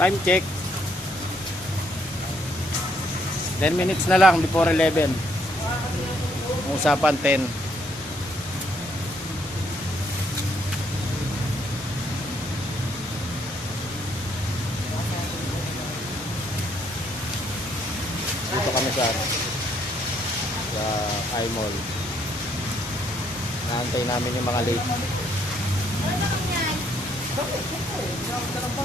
Time check. 10 minutes na lang before 11. Ang Usapan 10. Dito kami sa sa iMall. Naantay namin yung mga late. Kailangan ba yung hindi nyo ba? Meron, bayad mo pa.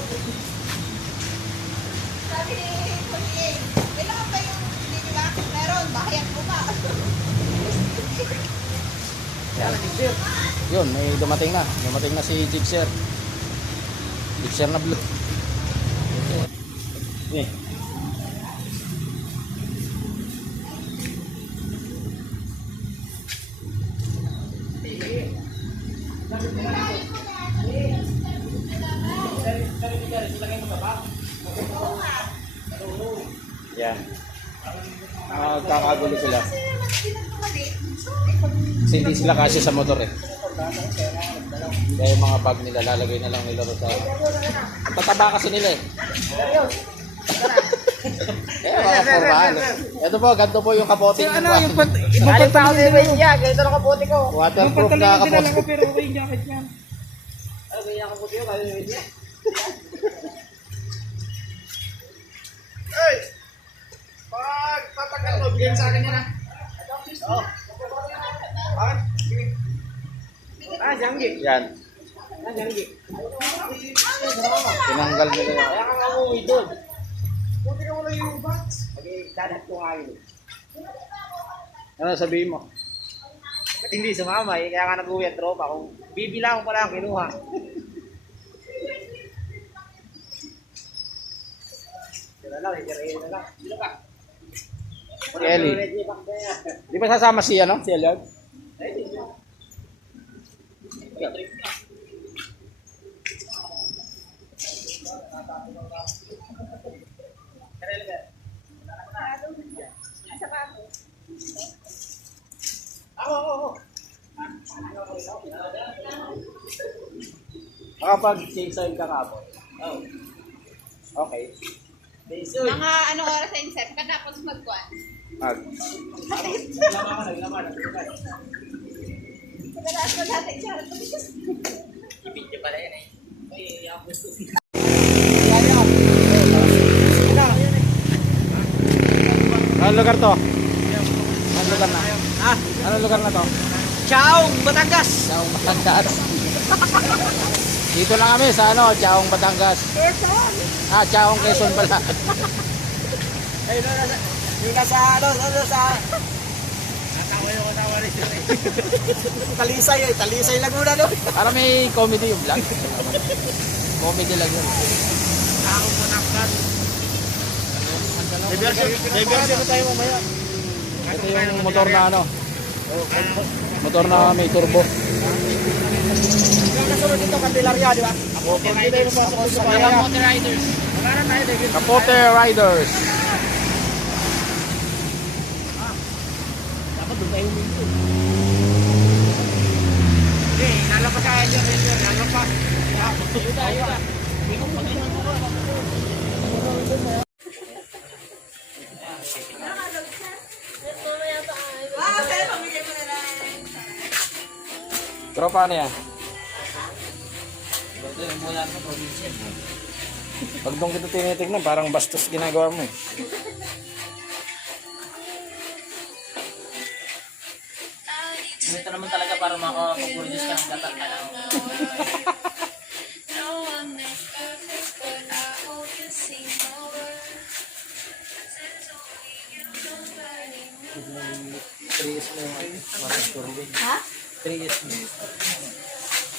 Yun, may dumating na. Dumating na si Jigsaw. Jigsaw na blue. Eh. Yan. Ah, kakagulo sila. Kasi naman pinagpumali. Kasi hindi sila kasya sa motor eh. Kaya yung mga bag nila, lalagay na lang nila ro sa... Tataba kasi nila eh. Kaya mga formal. Ito po, ganito po yung kapote ng Ano yung pat... Galing pa ako sa iba niya, ganito lang kapote ko. Waterproof na kapote. ko pero okay yung jacket niya. Ano ganyan kapote ko, galing sa niya. Pag papagal mo, bigyan sa akin yan ha. Oo. Bakit? Ah, janggi. Yan. Ah, janggi. Tinanggal nila yung... Kaya ka nga umuwi doon. Buti ka wala yung box. Pag-dadat ko nga yun. Ano sabihin mo? Ba't hindi sumama eh? Kaya nga nag-uwi ang tropa. Kung bibilang ko lang, kinuha. Sila lang, sila na lang. Sino ka? Si Ellie. Di ba sasama si ano? Si ako. Nakapag-change oil ka kapon. Oh. Okay. Mga anong oras sa inset ka tapos magkuhan? Siya. Ipit pala yan eh. Ay, ako. Anong lugar to? Anong lugar na? Ah, Anong lugar na to? Chaong, Batangas. Chaong Batangas. Dito lang kami sa ano, Chaong Batangas. Quezon! Ah, Chaong Quezon pala. Ay, no, nasa, yung nasa, ano, ano, sa... Natawa yung natawa rin yun eh. Talisay eh, Talisay Laguna no. Para may comedy yung vlog. comedy lang yun. Chaong Batangas. Diversion, diversion tayo mamaya. Ito yung motor na ano. Motor na may turbo. Yung nasunod dito, Candelaria, di ba? Kapote Riders. Tayo, David? Kapote Riders. Dapat doon tayo huminto. Hindi, lalapas sa akin dyan, Rider. Lalapas. Ayun na, ayun na. Na. Tropa ano yan? Pag doon kita tinitignan, parang bastos ginagawa mo eh. Talaga para makapag-produce ka ng gatak ka lang. Ha?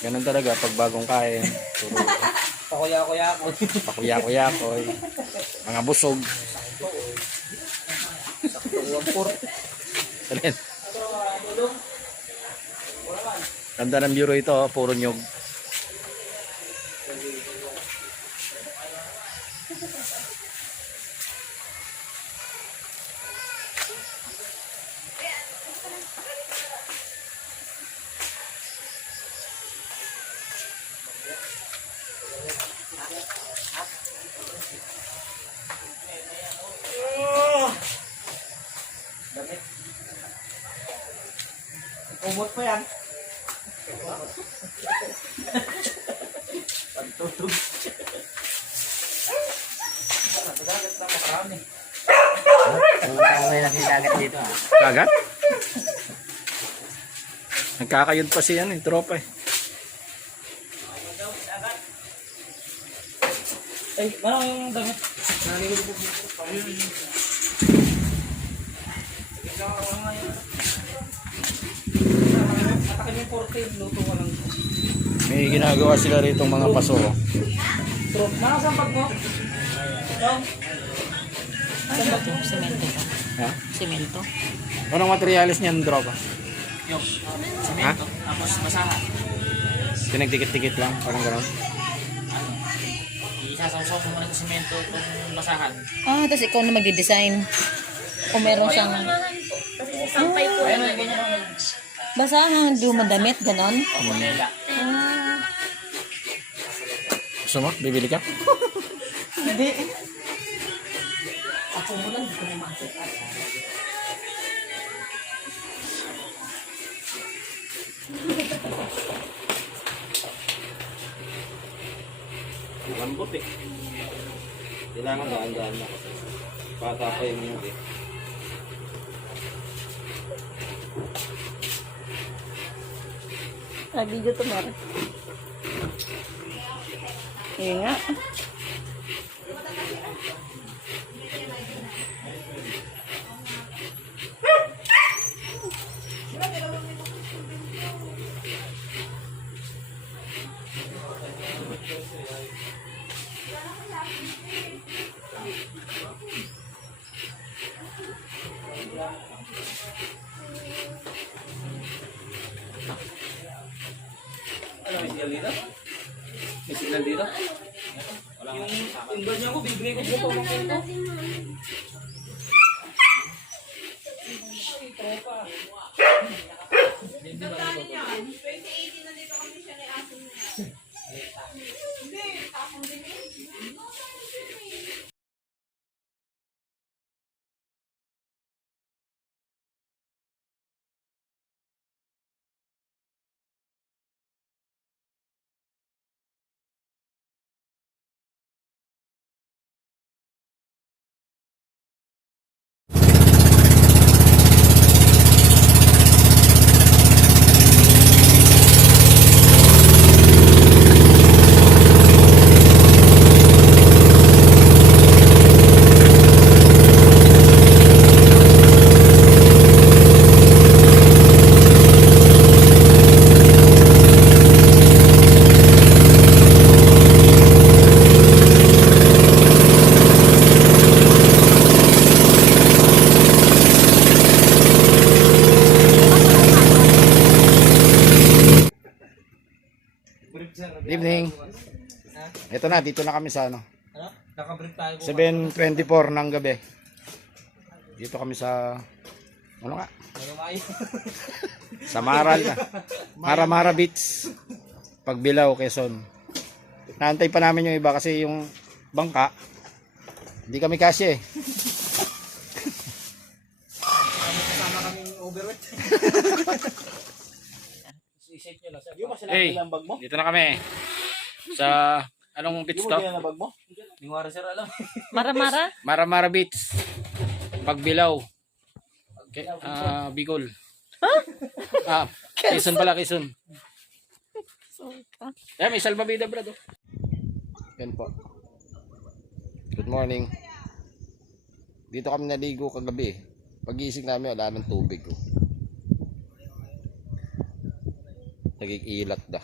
Ganun talaga pag bagong kain. Puro Pakuya-kuya ako. pakuya-kuya-koy. Mga busog. Alin? Ganda ng bureau ito, oh, puro nyog. pa yan. Pagtutog. Dagat na makarami. May dagat dito ah. Kagat? Nagkakayod pa si ano eh, tropa eh. Ay, parang yung damit. Narinig ko. Matakin yung 14, luto ko lang. May ginagawa sila rito mga paso. Trot, nakasang bag mo? Ikaw? Semento ba? Ha? Semento? Anong materialis niyan, tropa? Yung simento. Tapos basahan. Pinagdikit-dikit lang, parang gano'n. Ano? Isasawsaw mo muna sa simento itong basahan. Ah, tapos ikaw na magde-design. Kung meron siyang Ayun, ganyan basahan, dumadamit, ganon. O, modela. Ah, Gusto mo? Bibili ka? hindi. Ako mo lang, hindi ko naman sa Lambot eh. Kailangan daan-daan na. Bata pa yung yun eh. Video to meron. Yun nga. Yan? 2018 nandito kami Evening. Ito na, dito na kami sa ano. Ano? Nakabrief tayo po. 7.24 ng gabi. Dito kami sa... Ano nga? Sa Maral na. Mara-Mara Beach. Pagbilaw, Quezon. Naantay pa namin yung iba kasi yung bangka. Hindi kami kasya eh. Kasama kaming overweight. I-set nyo lang. sir. Yung masalamat Hey, lang bag mo? dito na kami. Sa anong beach Yung to? na bag mo? Nga rin, sir alam. Mara-mara? Mara-Mara Beach. Pagbilaw. Okay, ah, Bicol. Ah, Quezon pala, Quezon. Eh, may salbabida, brad. oh. Yan po. Good morning. Dito kami naligo kagabi. Pagising namin, wala ng tubig. Oh. Nagigilat na.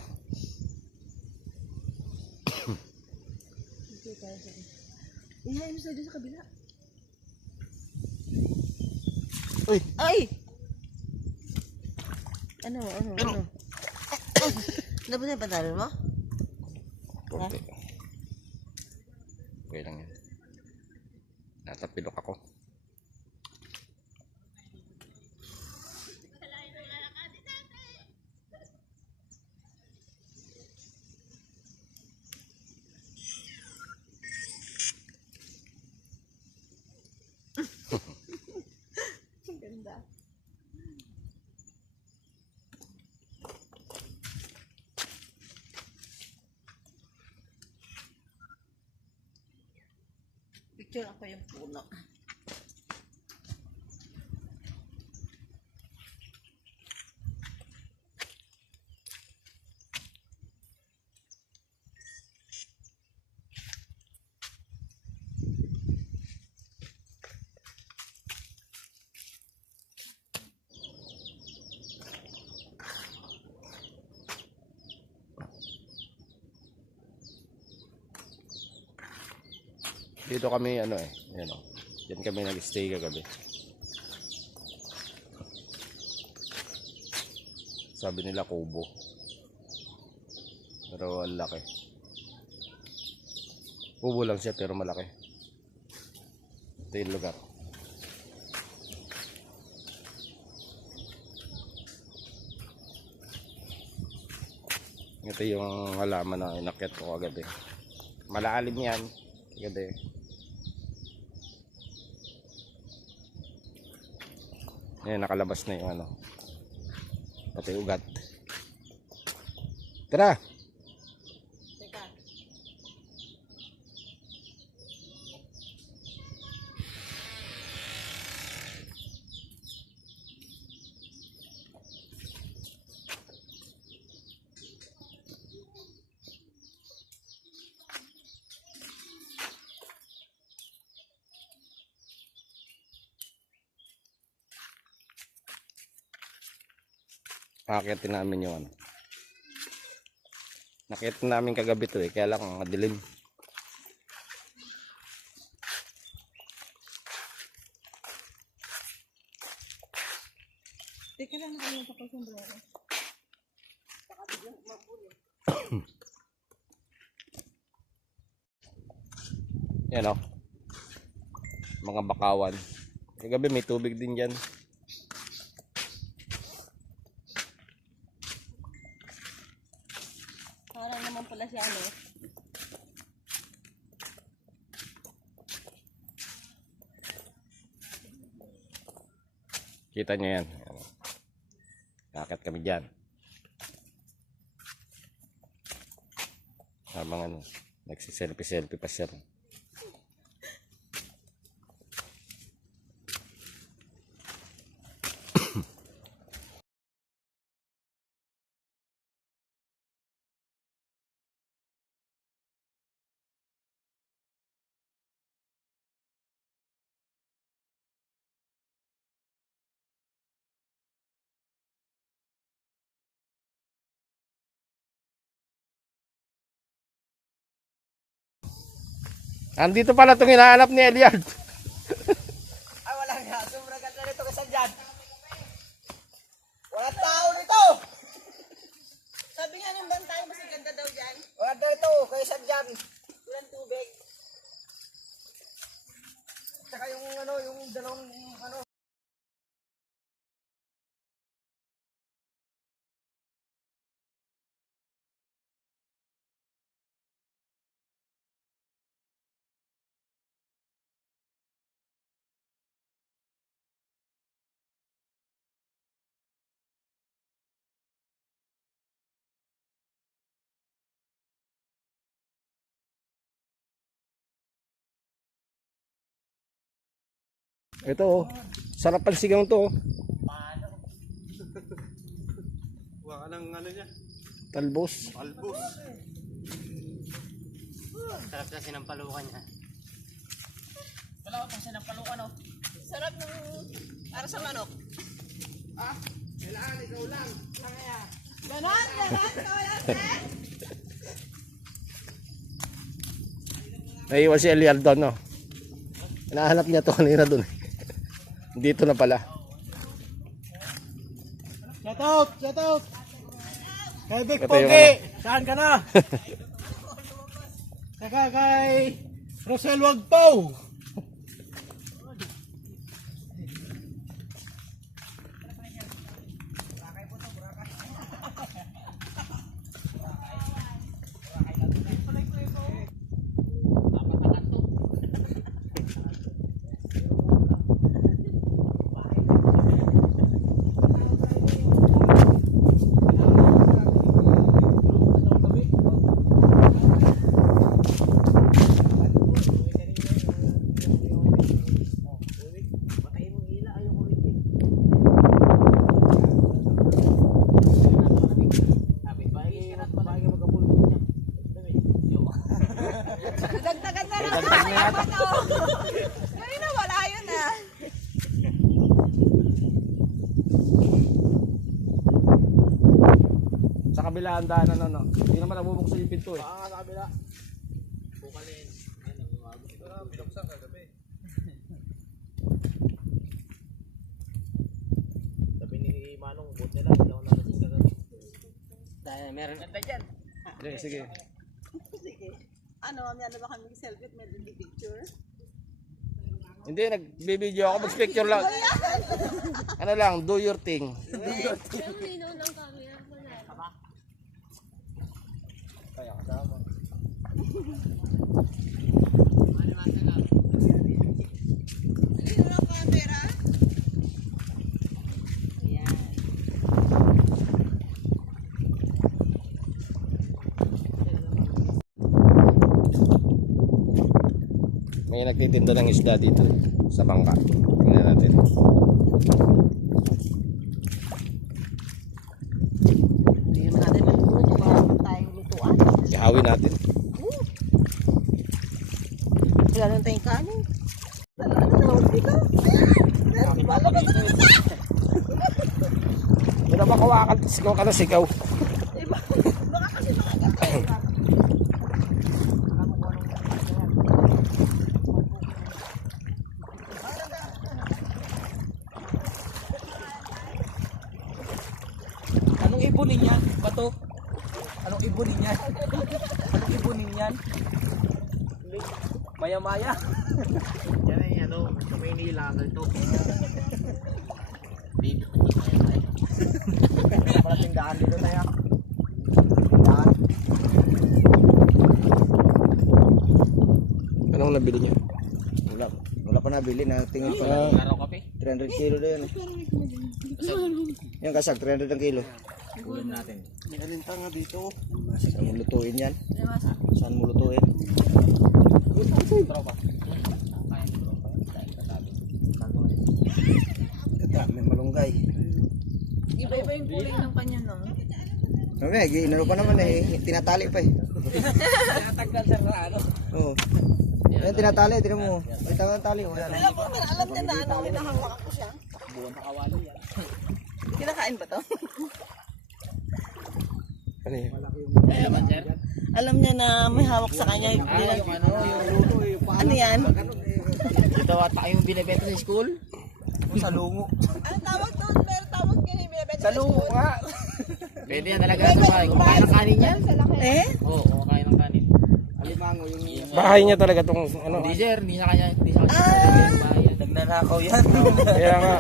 Ihayin mo sa sa kabila. Uy! Ay! Ano, ano, ano? Ano ba na yung pantalon mo? Konti. Okay lang yan. Natapilok ako. Picture ako yung puno. Dito kami ano eh, yan o. Diyan kami nag-stay kagabi. Sabi nila kubo. Pero ang laki. Kubo lang siya pero malaki. Ito yung lugar. Ito yung halaman na inakyat ko kagabi. Malalim yan. Kagabi. Ayan, nakalabas na yung ano. Pati ugat. Tara! Teka. Akitin namin yung ano. Nakita namin kagabi to eh, kaya lang madilim. Teka lang, nakalimutan ko yung sombrero. Yan o. Mga bakawan. Kagabi may tubig din dyan. Parang naman pala si ano. Kita nyo yan. Kakit kami dyan. Habang ano, nagsiselfie-selfie pa siya. Andito pala itong hinahanap ni Eliard. Ay, wala nga. Sobrang ganda nito kasi dyan. Wala tao nito. Sabi nga ng bantay, mas ganda daw dyan. Wala dito. Kaysa dyan. Walang tubig. Tsaka yung ano, yung dalawang ano. Ito oh. Sarap ang sigang to oh. Wala ng ano niya. Talbos. Albus. Sarap kasi ng palukan niya. Wala ko pang sinampalukan oh. Sarap ng para sa manok. Ah, kailangan ikaw lang. Ganon, ganon, kawala Naiwan si Eliard doon, no? Hinahanap niya to kanina doon. Dito na pala. Shout out, shout out. Kay Big Ito yung Pogi, saan ka na? Saka kay Rosel Wagpaw. Daanan ano. Hindi naman nabubuksan yung pinto eh. Ah, sa kabila. Sabi ni Manong, boot nila, hindi ako nalasin ka Dahil meron na dyan. Sige, sige. Sige. Ano, mamaya na ba kami selfie at may picture? Hindi, nagbibideo ako. Mag-picture lang. Ano lang, do your thing. Sino ang camera? May nagtitinda ng isda dito sa bangka. Tingnan natin. Naman natin Wala naman tayong lutuan. Ihawin natin. Wala naman tayong kanin. Hindi na makawakan. Sigaw ka na sigaw. Anong ibunin yan? Bato? Anong ibunin yan? Anong ibunin yan? Maya-maya? Yan ay ano, sa Maynila, ganito. Dito. Wala tindahan dito tayo. Tindahan. Anong nabili niyo? Wala, wala pa nabili na tingin pa Ah, Araw kape? 300 kilo na yan. Yan kasag, 300 ang kilo. Ulam natin. Saan mo lutuin yan? Saan mo lutuin? Ganda, may malunggay. Iba-iba yung kulay ng kanya, no? Okay, ginano pa naman eh, tinatali pa eh. Tinatanggal sa ano? Oo. Yan tinatali, tinan mo. May tawag tali, yan. Alam mo, alam niya na ano, hinahawak ko siya. Buwan ng kawali yan. Kinakain ba to? ano yun? Laman sir? Alam niya na may hawak sa kanya. Hindi na, yung ano, yung luto, yung ano yan? Ito ata yung binibenta sa school? Sa lungo. Anong tawag doon? Pero tawag niya yung binibenta Sa lungo nga. Pwede yan talaga sa bahay. Kumakain ng kanin yan? Sa. Eh? Oo, kumakain ng kanin. Alimango yung Bahay niya talaga tong ano. Hindi sir, hindi sa kanya, hindi sa kanya yan. nagnanakaw yan. Kaya nga,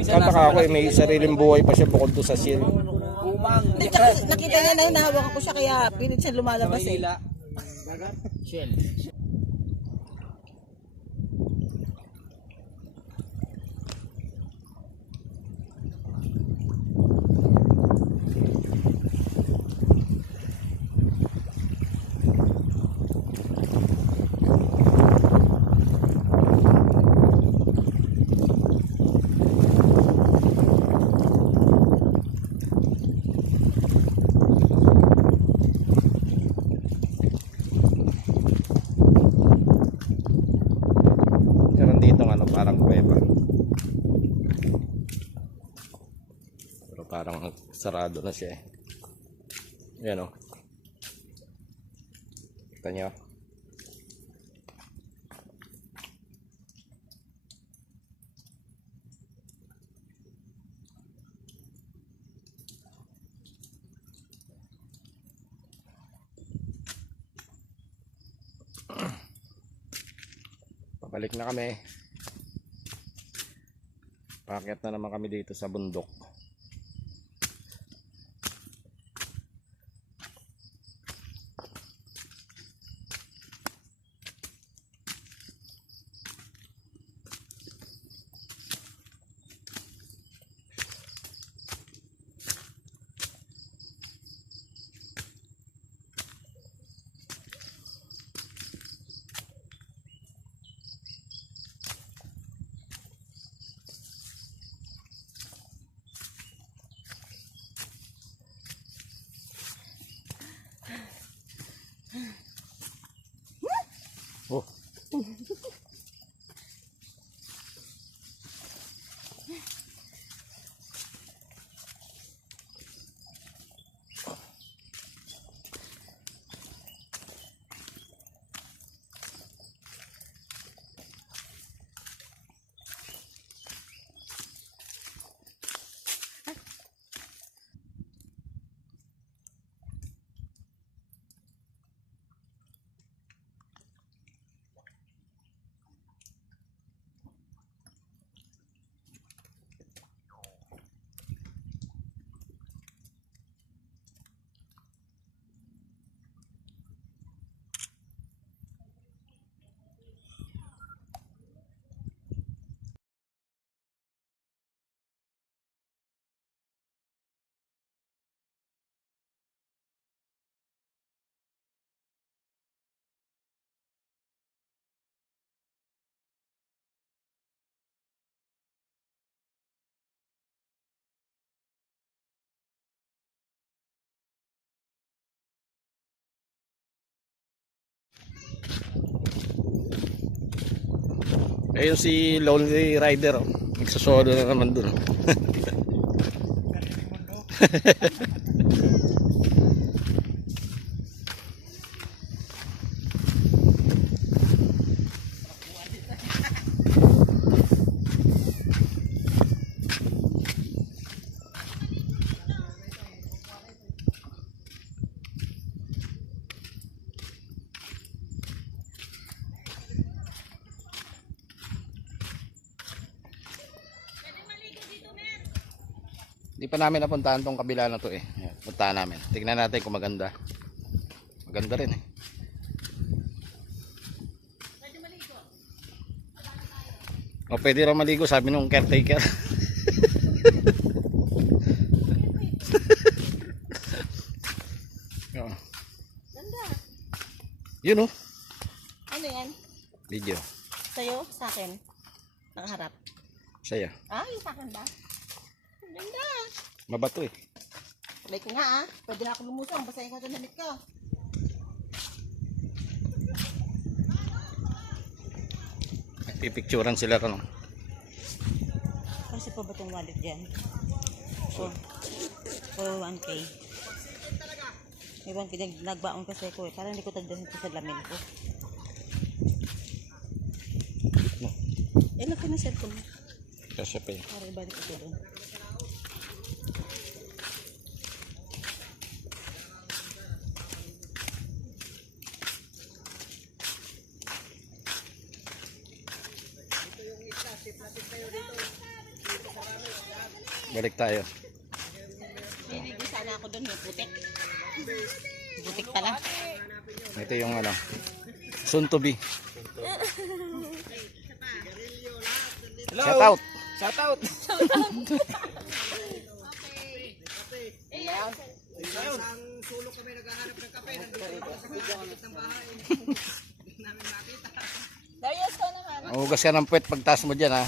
kataka ako eh, may sariling buhay pa siya bukod doon sa. Hindi, tsaka nakita niya na hinahawakan ko siya kaya pilit siya lumalabas eh. Shell. Meron dito ano, parang kuweba. Pero parang sarado na siya eh. Yan o. Kita niyo. Pabalik na kami. Paakyat na naman kami dito sa bundok. Oh. Ayun si Lonely Rider. Oh. Nagsasolo na naman dun. Hindi pa namin napuntahan tong kabila na to eh. Puntahan namin. Tignan natin kung maganda. Maganda rin eh. O pwede raw maligo sabi nung caretaker. Ganda. Yun oh. Ano yan? Video. Sa'yo? Sa akin? Nakaharap. Saya. Ah, yung sa akin ba? Mabato eh. Ko nga ah. Pwede na ako lumusong. Basahin ko ito damit ko. Pipicturan sila ron. oh. Kasi pa ba itong wallet dyan? Oh. Oh, 1K. May 1K nag- nagbaon kasi ko eh. Parang hindi ko tagdahin ko sa lamin ko. Eh, laki na cellphone. Kasi pa eh. Para ibalik ko doon. Balik tayo. Liligo sana ako doon yung putik. Putik pala. Ito yung ano. Soon to be. Shout out. Shout out! Darius ko naman. Ugas ka ng puwet pagtaas mo dyan ha.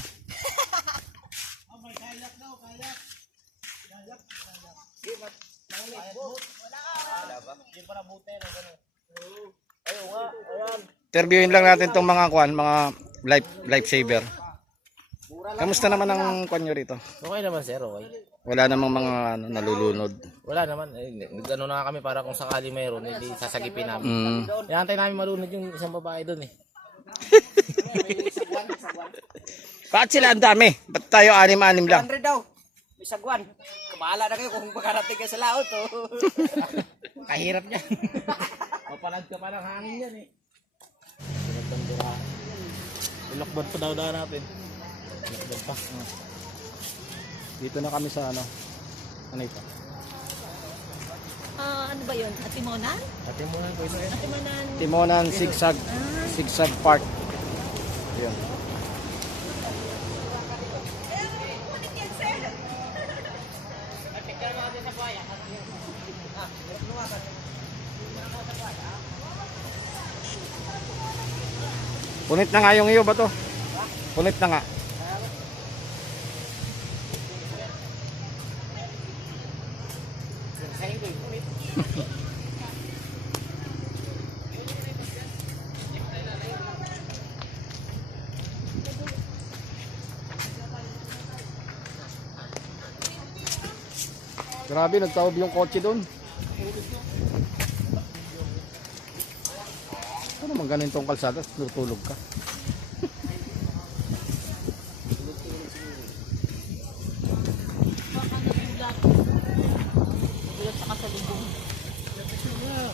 Interviewin lang natin tong mga kwan, mga life lifesaver. Kamusta naman ang kwan nyo rito? Okay naman sir, okay. Wala namang mga ano, nalulunod. Wala naman. Eh, nag-ano na kami para kung sakali mayroon, hindi sasagipin namin. Mm. Iantay namin malunod yung isang babae doon eh. Bakit sila ang dami? Ba't tayo anim-anim lang? 100 daw. May sagwan. Kabahala na kayo kung makarating kayo sa laot. Oh. Kahirap niya. Mapalad ka pa ng hangin yan eh. Ilokbad pa daw daw natin. Ilokbad pa. Dito na kami sa ano. Ano ito? Ah, ano ba yun? Atimonan? Ate mo na po ito eh. Atimonan. Timonan Zigzag Zigzag Park. Yun. Punit na nga yung iyo ba to? Punit na nga. Grabe, nagtaob yung kotse doon. Ano naman ganun tong kalsada? Tutulog ka. Nagulat sa kasalubong.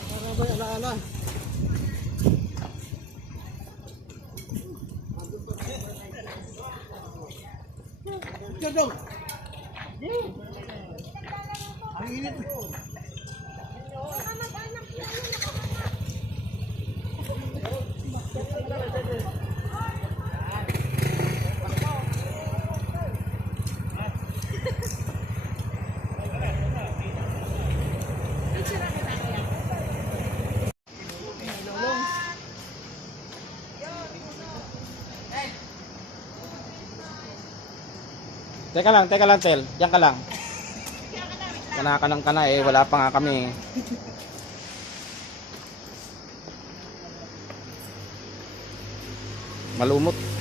Para ba alaala? Teka lang, teka lang, Tel. Diyan ka lang. Kana ka ng kana eh. Wala pa nga kami eh. Malumot.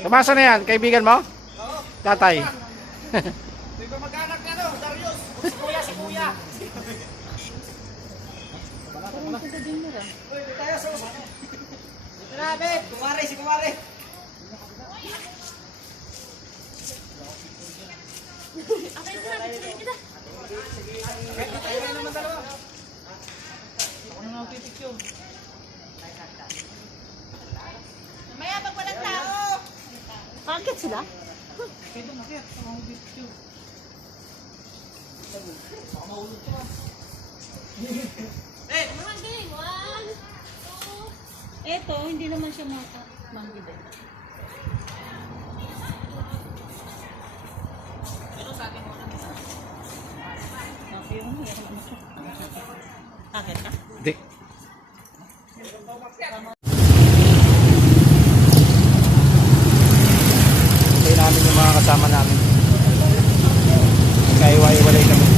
Tumasa na yan, kaibigan mo? Tatay. May kamag-anak na no, Darius! Si kuya, si kuya! Uy, may tayo sa Dito na, babe! Kumari, si kumari! Pag walang tao. Bakit sila? Eto, hindi naman siya mga manggida. Okay, yung mga yan naman siya. Akit ka? Di. Hintay namin yung mga kasama namin. Kaya iwa-iwalay kami.